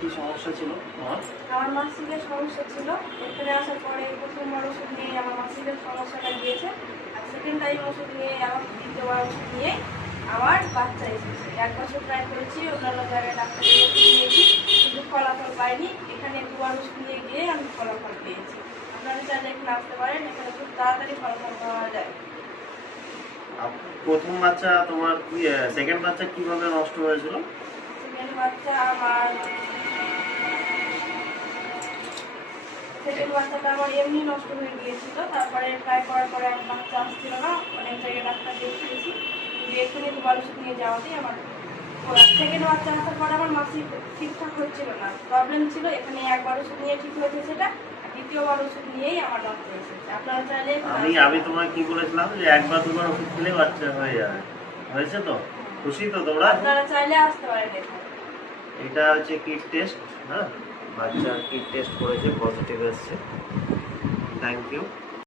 কি সমস্যা ছিল তোমার? আমার মাসিকের সমস্যা ছিল। এখানে আসার পরে প্রথমবার ওষুধ নিয়ে আমার মাসিকের সমস্যাটা গিয়েছে, আর সেকেন্ড টাইম ওষুধ নিয়ে আমার দ্বিতীয়বার ওষুধ নিয়ে আমার বাচ্চা এসেছে। 1 বছর ট্রাই করেছি, অন্যান্য জায়গায় ডাক্তারের ওষুধ নিয়েছি, কিন্তু ফলাফল পাইনি। এখানে 2বার ওষুধ নিয়ে গিয়ে আমি ফলাফল পেয়েছি। আপনারা চাইলে এখানে আসতে পারেন, এখানে খুব তাড়াতাড়ি ফলাফল পাওয়া যায়। প্রথম বাচ্চা তোমার সেকেন্ড বাচ্চা কিভাবে নষ্ট হয়েছিল? সেকেন্ড বাচ্চা আমার সেকেন্ড বাচ্চাটা আমার এমনি নষ্ট হয়ে গিয়েছিল। তারপরে ট্রাই করার পরে আমার বাচ্চা আসছিল না, অনেক জায়গায় ডাক্তার দেখিয়েছি, কিন্তু এখানে 2বার ওষুধ নিয়ে যাওয়াতেই আমার সেকেন্ড বাচ্চা আসার পরে আমার মাসিক ঠিকঠাক হচ্ছিল না, প্রবলেম ছিল। এখানে 1বার ওষুধ নিয়ে ঠিক হয়েছে সেটা, আর দ্বিতীয়বার ওষুধ নিয়েই আমার বাচ্চা এসেছে। আপনারা চাইলে আমি তোমায় কি বলেছিলাম যে 1 বা 2বার ওষুধ খেলে বাচ্চা হয়ে যাবে, হয়েছে তো? খুশি তো তোমরা? আপনারা চাইলে আসতে পারেন এখানে। এটা হচ্ছে কিট টেস্ট, হ্যাঁ, বাচ্চার কিট টেস্ট করেছে, পজিটিভ এসছে। Thank you.